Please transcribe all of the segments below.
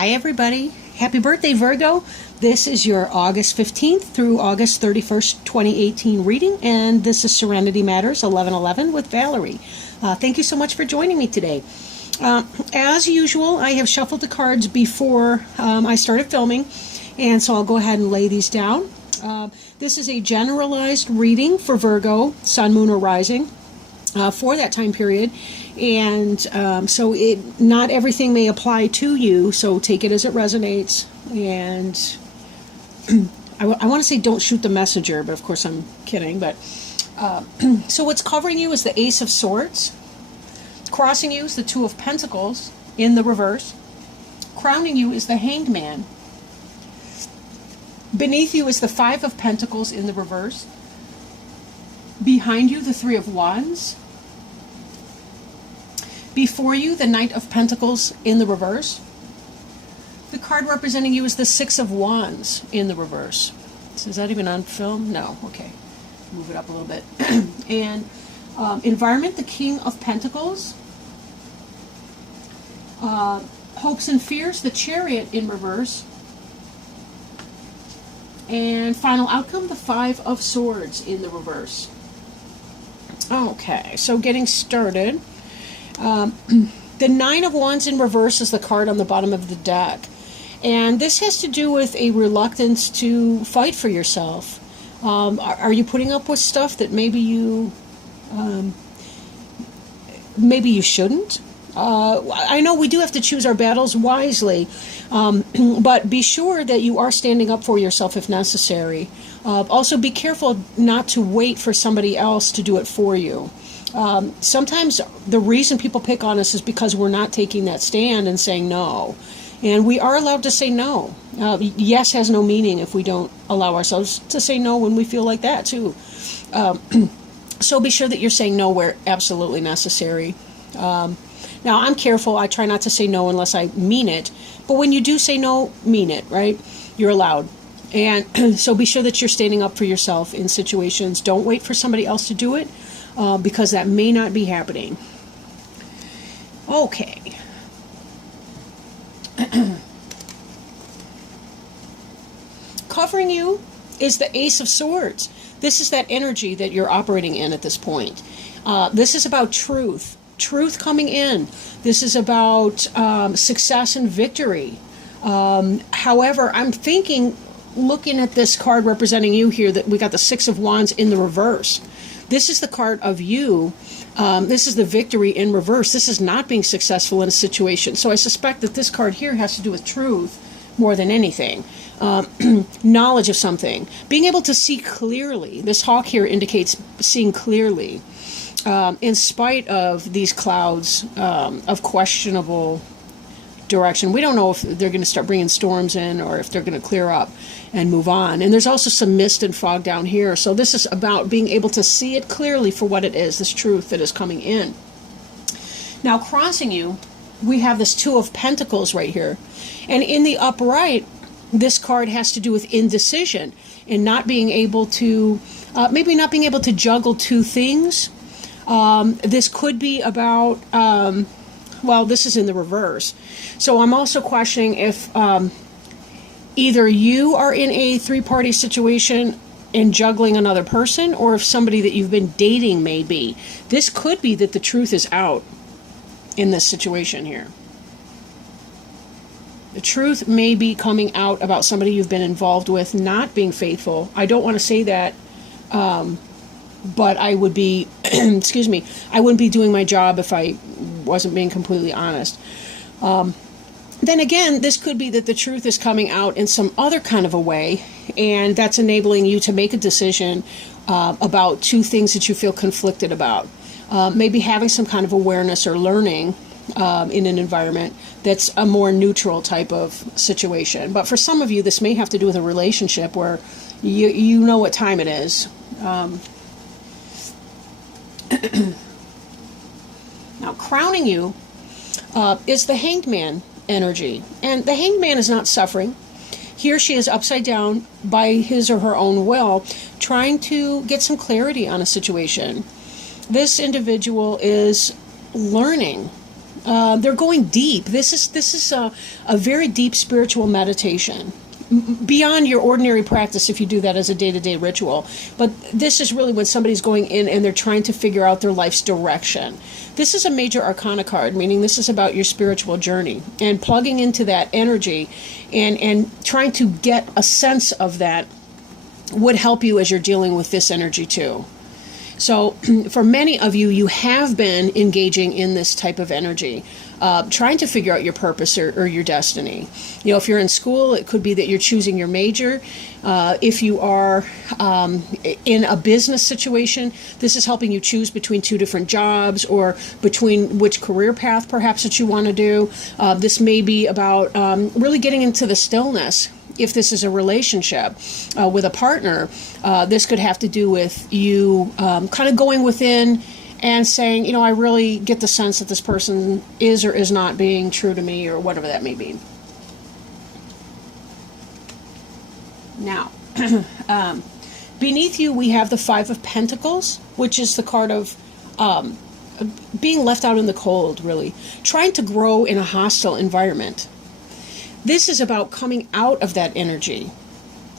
Hi everybody. Happy birthday, Virgo. This is your August 15th through August 31st, 2018 reading, and this is Serenity Matters 1111 with Valerie. Thank you so much for joining me today. As usual, I have shuffled the cards before I started filming, and so I'll go ahead and lay these down. This is a generalized reading for Virgo, Sun, Moon, or Rising. For that time period, and so not everything may apply to you, so take it as it resonates. And I want to say don't shoot the messenger, but of course I'm kidding. But so what's covering you is the Ace of Swords, crossing you is the Two of Pentacles in the reverse, crowning you is the Hanged Man, beneath you is the Five of Pentacles in the reverse, behind you the Three of Wands, before you the Knight of Pentacles in the reverse. The card representing you is the Six of Wands in the reverse. So is that even on film? No. Okay. Move it up a little bit. And environment, the King of Pentacles. Hopes and fears, the Chariot in reverse. And final outcome, the Five of Swords in the reverse. Okay, so getting started. The Nine of Wands in reverse is the card on the bottom of the deck. And this has to do with a reluctance to fight for yourself. Are you putting up with stuff that maybe you shouldn't? I know we do have to choose our battles wisely, but be sure that you are standing up for yourself if necessary. Also, be careful not to wait for somebody else to do it for you. Sometimes the reason people pick on us is because we're not taking that stand and saying no. And we are allowed to say no. Yes has no meaning if we don't allow ourselves to say no when we feel like that too. So be sure that you're saying no where absolutely necessary. Now, I'm careful. I try not to say no unless I mean it. But when you do say no, mean it, right? You're allowed. And so be sure that you're standing up for yourself in situations. Don't wait for somebody else to do it, because that may not be happening. Okay. Covering you is the Ace of Swords. This is that energy that you're operating in at this point. This is about truth. Truth coming in. This is about success and victory. However, I'm thinking, looking at this card representing you here, that we got the Six of Wands in the reverse. This is the card of you. This is the victory in reverse. This is not being successful in a situation. So I suspect that this card here has to do with truth more than anything. Knowledge of something. Being able to see clearly. This hawk here indicates seeing clearly. In spite of these clouds of questionable direction. We don't know if they're going to start bringing storms in or if they're going to clear up and move on. And there's also some mist and fog down here. So this is about being able to see it clearly for what it is, this truth that is coming in. Now, crossing you, we have this Two of Pentacles right here. And in the upright, this card has to do with indecision and not being able to, maybe not being able to juggle two things. This could be about, well, this is in the reverse. So I'm also questioning if either you are in a three-party situation and juggling another person, or if somebody that you've been dating may be. This could be that the truth is out in this situation here. The truth may be coming out about somebody you've been involved with not being faithful. I don't want to say that, but I would be, excuse me, I wouldn't be doing my job if I wasn't being completely honest. Then again, this could be that the truth is coming out in some other kind of a way, and that's enabling you to make a decision about two things that you feel conflicted about. Maybe having some kind of awareness or learning in an environment that's a more neutral type of situation. But for some of you, this may have to do with a relationship where you know what time it is. Now, crowning you is the Hanged Man energy. And the Hanged Man is not suffering. Here she is upside down by his or her own will, trying to get some clarity on a situation. This individual is learning They're going deep. This is a very deep spiritual meditation. Beyond your ordinary practice if you do that as a day-to-day ritual. But this is really when somebody's going in and they're trying to figure out their life's direction. This is a major arcana card, meaning this is about your spiritual journey and plugging into that energy and trying to get a sense of that would help you as you're dealing with this energy too. So for many of you, you have been engaging in this type of energy, trying to figure out your purpose or your destiny. You know, if you're in school, it could be that you're choosing your major. If you are in a business situation, this is helping you choose between two different jobs or between which career path perhaps that you want to do. This may be about really getting into the stillness. If this is a relationship with a partner, this could have to do with you kind of going within and saying, you know, I really get the sense that this person is or is not being true to me, or whatever that may be. Now, beneath you, we have the Five of Pentacles, which is the card of being left out in the cold, really. Trying to grow in a hostile environment. This is about coming out of that energy.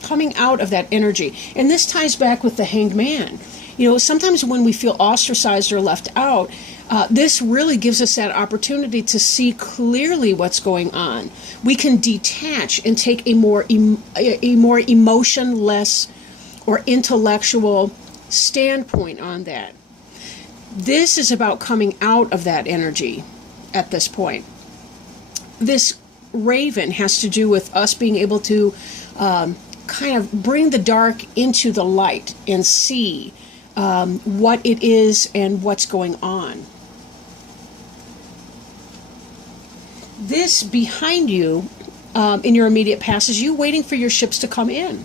Coming out of that energy. And this ties back with the Hanged Man. You know, sometimes when we feel ostracized or left out, this really gives us that opportunity to see clearly what's going on. We can detach and take a more emotionless or intellectual standpoint on that. This is about coming out of that energy at this point. This Raven has to do with us being able to kind of bring the dark into the light and see what it is and what's going on. This behind you in your immediate past is you waiting for your ships to come in,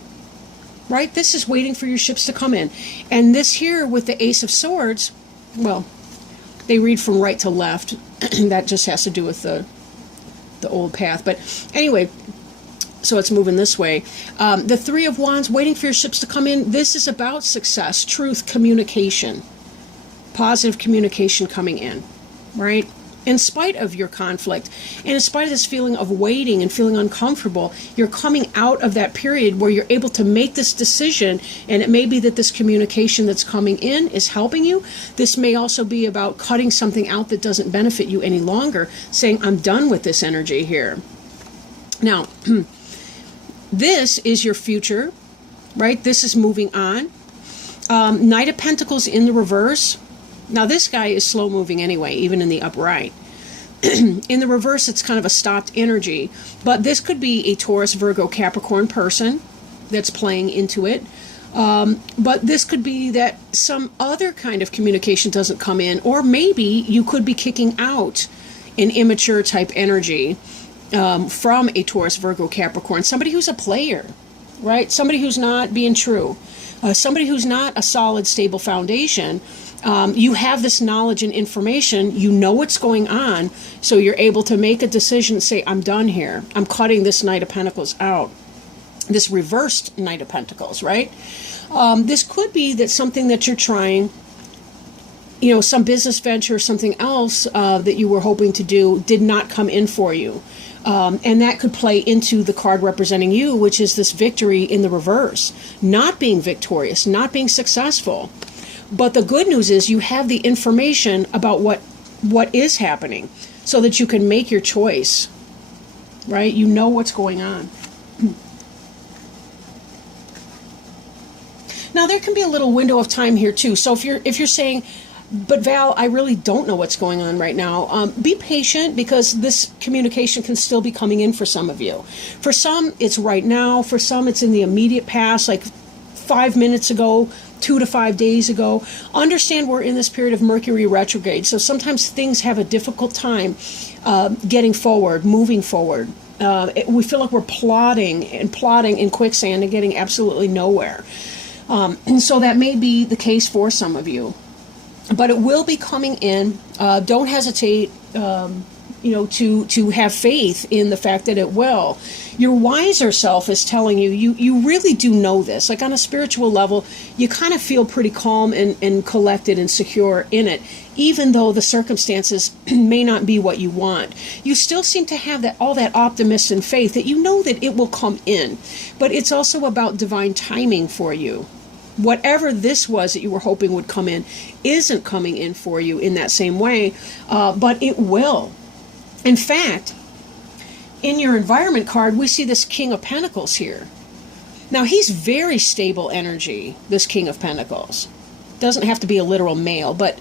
right? This is waiting for your ships to come in. And this here with the Ace of Swords, well, they read from right to left. That just has to do with the old path. But anyway, so it's moving this way. The Three of Wands, waiting for your ships to come in. This is about success, truth, communication, positive communication coming in, right? In spite of your conflict, and in spite of this feeling of waiting and feeling uncomfortable, you're coming out of that period where you're able to make this decision, and it may be that this communication that's coming in is helping you. This may also be about cutting something out that doesn't benefit you any longer, saying, I'm done with this energy here. Now, this is your future, right? This is moving on. Knight of Pentacles in the reverse. Now, this guy is slow moving anyway, even in the upright. In the reverse, it's kind of a stopped energy. But this could be a Taurus, Virgo, Capricorn person that's playing into it. But this could be that some other kind of communication doesn't come in. Or maybe you could be kicking out an immature type energy from a Taurus, Virgo, Capricorn. Somebody who's a player, right? Somebody who's not being true. Somebody who's not a solid, stable foundation. You have this knowledge and information, you know what's going on, so you're able to make a decision and say, I'm done here. I'm cutting this Knight of Pentacles out. This reversed Knight of Pentacles, right? This could be that something that you're trying, you know, some business venture or something else that you were hoping to do did not come in for you. And that could play into the card representing you, which is this victory in the reverse. Not being victorious, not being successful. But the good news is you have the information about what is happening so that you can make your choice, right? You know what's going on. Now, there can be a little window of time here, too. So if you're saying, but Val, I really don't know what's going on right now, be patient, because this communication can still be coming in for some of you. For some, it's right now. For some, it's in the immediate past, like 5 minutes ago, 2 to 5 days ago. Understand we're in this period of Mercury retrograde, so sometimes things have a difficult time getting forward, moving forward. We feel like we're plodding in quicksand and getting absolutely nowhere. So that may be the case for some of you. But it will be coming in. Don't hesitate. to have faith in the fact that it will. Your wiser self is telling you, you really do know this. Like on a spiritual level, you kind of feel pretty calm and collected and secure in it, even though the circumstances may not be what you want. You still seem to have all that optimism and faith that you know that it will come in. But it's also about divine timing for you. Whatever this was that you were hoping would come in isn't coming in for you in that same way, but it will. In fact, in your environment card, we see this King of Pentacles here. Now, he's very stable energy, this King of Pentacles. Doesn't have to be a literal male, but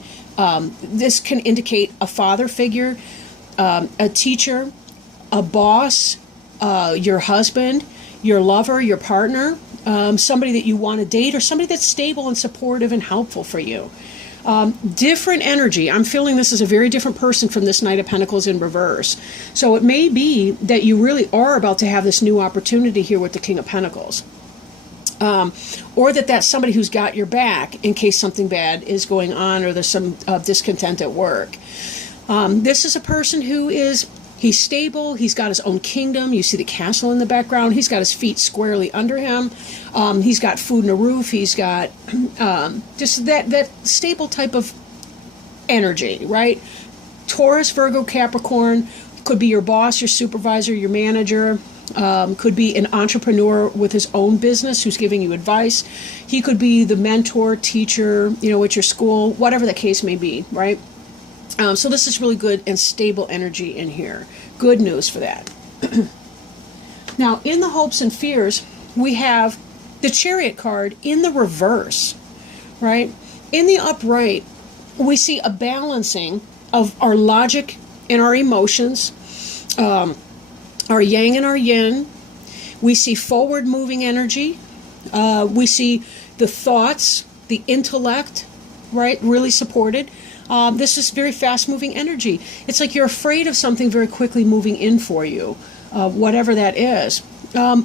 this can indicate a father figure, a teacher, a boss, your husband, your lover, your partner, somebody that you want to date, or somebody that's stable and supportive and helpful for you. Different energy. I'm feeling this is a very different person from this Knight of Pentacles in reverse. So it may be that you really are about to have this new opportunity here with the King of Pentacles. Or that's somebody who's got your back in case something bad is going on or there's some discontent at work. This is a person who he's stable, he's got his own kingdom, you see the castle in the background, he's got his feet squarely under him, he's got food and a roof, he's got just that stable type of energy, right? Taurus, Virgo, Capricorn, could be your boss, your supervisor, your manager, could be an entrepreneur with his own business who's giving you advice. He could be the mentor, teacher, at your school, whatever the case may be, right? So this is really good and stable energy in here. Good news for that. Now, in the hopes and fears, we have the Chariot card in the reverse, right? In the upright, we see a balancing of our logic and our emotions, our yang and our yin. We see forward-moving energy. We see the thoughts, the intellect, right, really supported. This is very fast-moving energy. It's like you're afraid of something very quickly moving in for you, whatever that is. But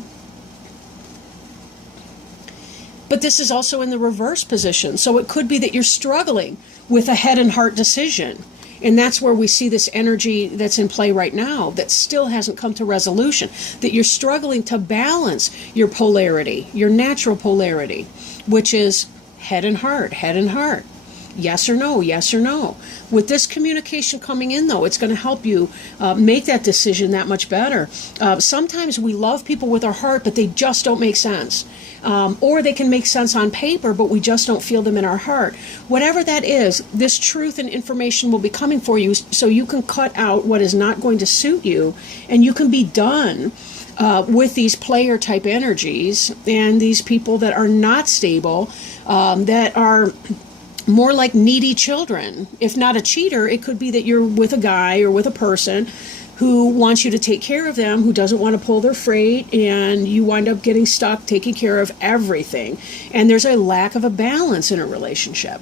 this is also in the reverse position. So it could be that you're struggling with a head and heart decision. And that's where we see this energy that's in play right now that still hasn't come to resolution. That you're struggling to balance your polarity, your natural polarity, which is head and heart, head and heart. Yes or no, yes or no. With this communication coming in, though, it's going to help you make that decision that much better. Sometimes we love people with our heart, but they just don't make sense. Or they can make sense on paper, but we just don't feel them in our heart. Whatever that is, this truth and information will be coming for you so you can cut out what is not going to suit you, and you can be done with these player type energies and these people that are not stable, that are more like needy children. If not a cheater, it could be that you're with a guy or with a person who wants you to take care of them, who doesn't want to pull their freight, and you wind up getting stuck taking care of everything. And there's a lack of a balance in a relationship.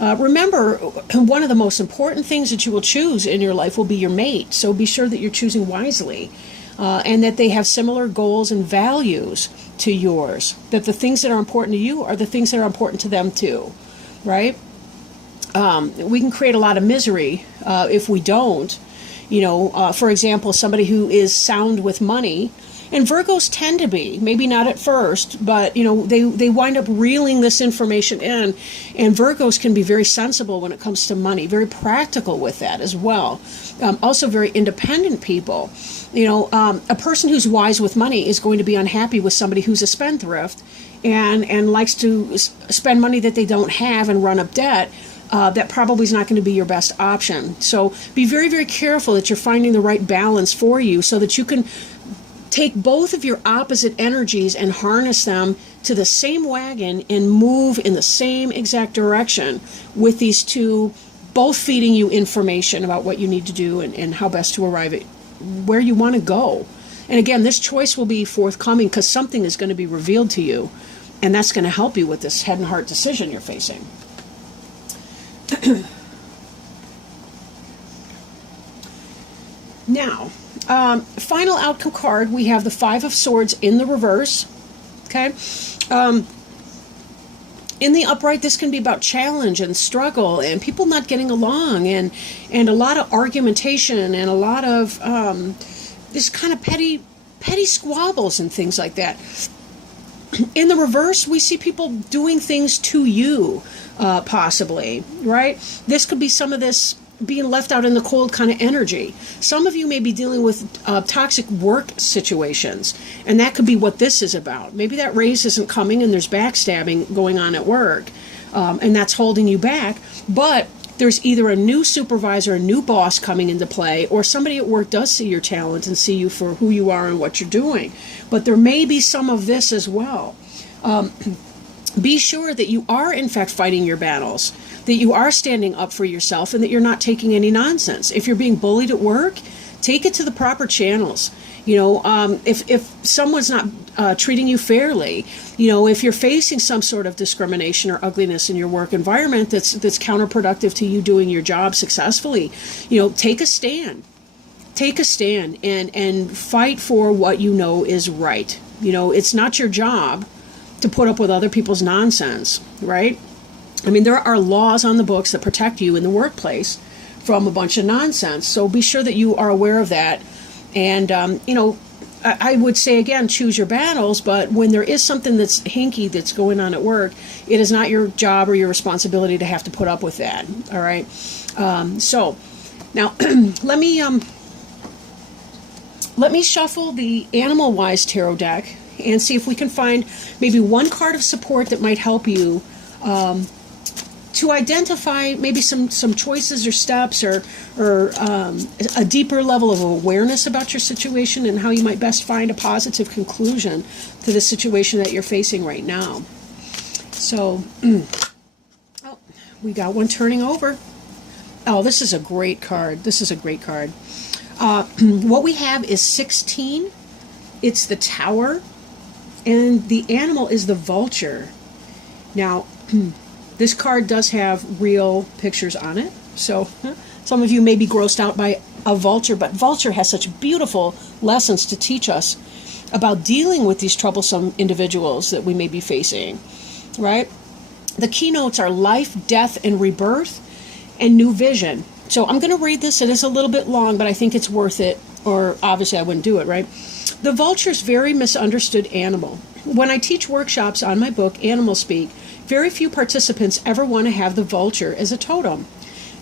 Remember, one of the most important things that you will choose in your life will be your mate. So be sure that you're choosing wisely, and that they have similar goals and values to yours. That the things that are important to you are the things that are important to them too. Right? We can create a lot of misery if we don't. For example, somebody who is sound with money, and Virgos tend to be, maybe not at first, but they wind up reeling this information in, and Virgos can be very sensible when it comes to money, very practical with that as well. Also very independent people. A person who's wise with money is going to be unhappy with somebody who's a spendthrift and likes to spend money that they don't have and run up debt. That probably is not going to be your best option. So be very, very careful that you're finding the right balance for you so that you can take both of your opposite energies and harness them to the same wagon and move in the same exact direction with these two, both feeding you information about what you need to do and how best to arrive at where you want to go. And again, this choice will be forthcoming because something is going to be revealed to you, and that's going to help you with this head and heart decision you're facing. Now, final outcome card, we have the Five of Swords in the reverse. Okay. In the upright, this can be about challenge and struggle and people not getting along and a lot of argumentation and a lot of this kind of petty squabbles and things like that. In the reverse, we see people doing things to you, possibly, right? This could be some of this being left out in the cold kind of energy. Some of you may be dealing with toxic work situations, and that could be what this is about. Maybe that raise isn't coming and there's backstabbing going on at work, and that's holding you back. But there's either a new supervisor, a new boss coming into play, or somebody at work does see your talent and see you for who you are and what you're doing. But there may be some of this as well. Be sure that you are, in fact, fighting your battles, that you are standing up for yourself, and that you're not taking any nonsense. If you're being bullied at work, take it to the proper channels. If someone's not treating you fairly, if you're facing some sort of discrimination or ugliness in your work environment that's counterproductive to you doing your job successfully, take a stand. Take a stand and fight for what you know is right. It's not your job to put up with other people's nonsense, right? I mean, there are laws on the books that protect you in the workplace from a bunch of nonsense. So be sure that you are aware of that. And, I would say, again, choose your battles. But when there is something that's hinky that's going on at work, it is not your job or your responsibility to have to put up with that. All right. So now let me shuffle the Animal Wise Tarot deck and see if we can find maybe one card of support that might help you to identify maybe some choices or steps or a deeper level of awareness about your situation and how you might best find a positive conclusion to the situation that you're facing right now. So, we got one turning over. Oh, this is a great card. This is a great card. What we have is 16. It's the Tower. And the animal is the vulture. Now, this card does have real pictures on it. So some of you may be grossed out by a vulture, but vulture has such beautiful lessons to teach us about dealing with these troublesome individuals that we may be facing, right? The keynotes are life, death, and rebirth, and new vision. So I'm going to read this. It is a little bit long, but I think it's worth it, or obviously I wouldn't do it, right? The vulture is a very misunderstood animal. When I teach workshops on my book, Animal Speak, very few participants ever want to have the vulture as a totem.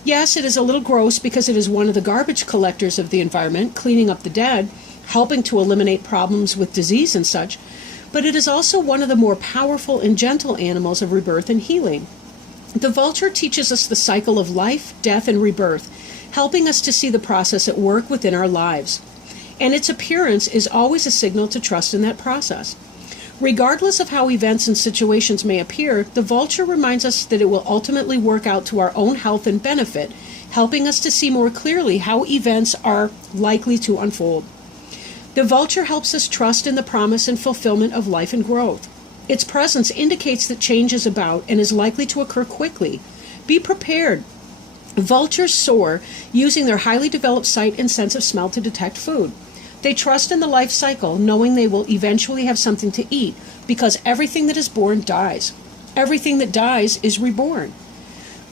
Yes, it is a little gross because it is one of the garbage collectors of the environment, cleaning up the dead, helping to eliminate problems with disease and such, but it is also one of the more powerful and gentle animals of rebirth and healing. The vulture teaches us the cycle of life, death, and rebirth, helping us to see the process at work within our lives. And its appearance is always a signal to trust in that process. Regardless of how events and situations may appear, the vulture reminds us that it will ultimately work out to our own health and benefit, helping us to see more clearly how events are likely to unfold. The vulture helps us trust in the promise and fulfillment of life and growth. Its presence indicates that change is about and is likely to occur quickly. Be prepared. Vultures soar using their highly developed sight and sense of smell to detect food. They trust in the life cycle, knowing they will eventually have something to eat, because everything that is born dies. Everything that dies is reborn.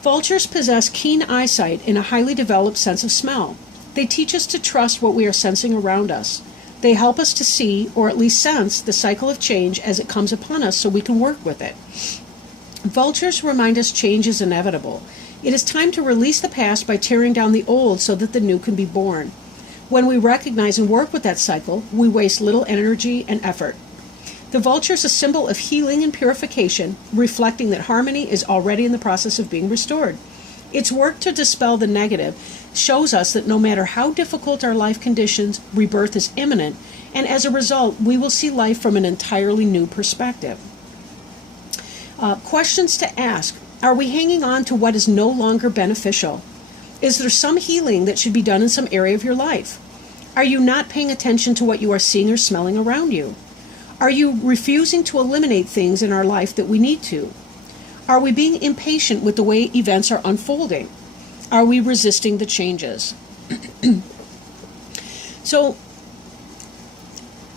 Vultures possess keen eyesight and a highly developed sense of smell. They teach us to trust what we are sensing around us. They help us to see, or at least sense, the cycle of change as it comes upon us so we can work with it. Vultures remind us change is inevitable. It is time to release the past by tearing down the old so that the new can be born. When we recognize and work with that cycle, we waste little energy and effort. The vulture is a symbol of healing and purification, reflecting that harmony is already in the process of being restored. Its work to dispel the negative shows us that no matter how difficult our life conditions, rebirth is imminent, and as a result, we will see life from an entirely new perspective. Questions to ask. Are we hanging on to what is no longer beneficial? Is there some healing that should be done in some area of your life? Are you not paying attention to what you are seeing or smelling around you? Are you refusing to eliminate things in our life that we need to? Are we being impatient with the way events are unfolding? Are we resisting the changes? So,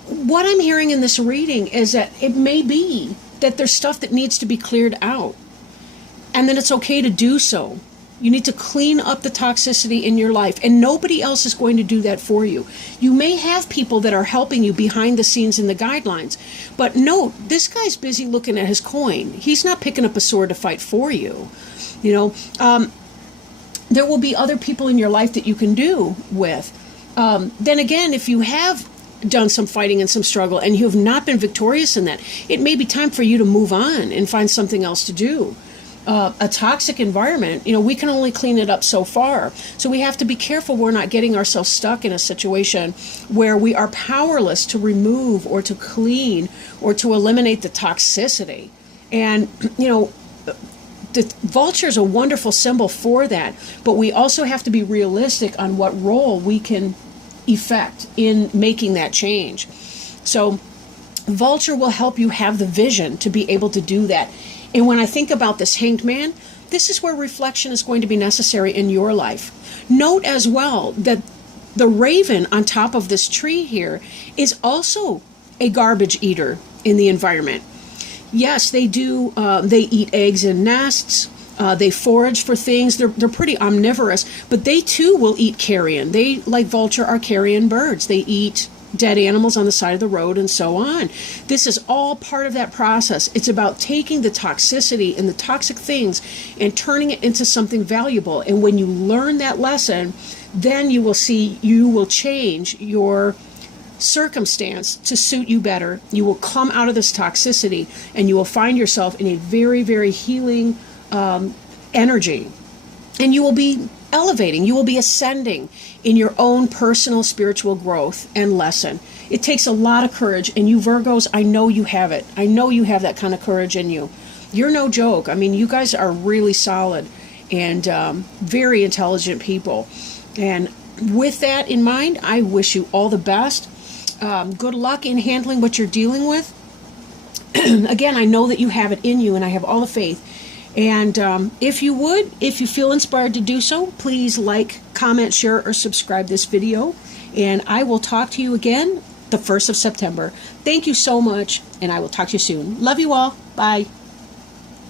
what I'm hearing in this reading is that it may be that there's stuff that needs to be cleared out. And then it's okay to do so. You need to clean up the toxicity in your life, and nobody else is going to do that for you. You may have people that are helping you behind the scenes in the guidelines, but note, this guy's busy looking at his coin. He's not picking up a sword to fight for you. You know, there will be other people in your life that you can do with. Then again, if you have done some fighting and some struggle and you have not been victorious in that, it may be time for you to move on and find something else to do. A toxic environment, you know, we can only clean it up so far. So we have to be careful we're not getting ourselves stuck in a situation where we are powerless to remove or to clean or to eliminate the toxicity. And, you know, the vulture is a wonderful symbol for that, but we also have to be realistic on what role we can effect in making that change. So vulture will help you have the vision to be able to do that. And when I think about this Hanged Man, this is where reflection is going to be necessary in your life. Note as well that the raven on top of this tree here is also a garbage eater in the environment. Yes, they do. They eat eggs in nests. They forage for things. They're pretty omnivorous, but they too will eat carrion. They, like vulture, are carrion birds. They eat dead animals on the side of the road and so on. This is all part of that process. It's about taking the toxicity and the toxic things and turning it into something valuable. And when you learn that lesson, then you will see you will change your circumstance to suit you better. You will come out of this toxicity and you will find yourself in a very, very healing energy. And you will be elevating, you will be ascending in your own personal spiritual growth and lesson. It takes a lot of courage, and you Virgos, I know you have it. I know you have that kind of courage in you. You're no joke. I mean, you guys are really solid and very intelligent people. And with that in mind, I wish you all the best. Good luck in handling what you're dealing with. Again, I know that you have it in you, and I have all the faith. And if you feel inspired to do so, please like, comment, share, or subscribe this video. And I will talk to you again the 1st of September. Thank you so much, and I will talk to you soon. Love you all. Bye.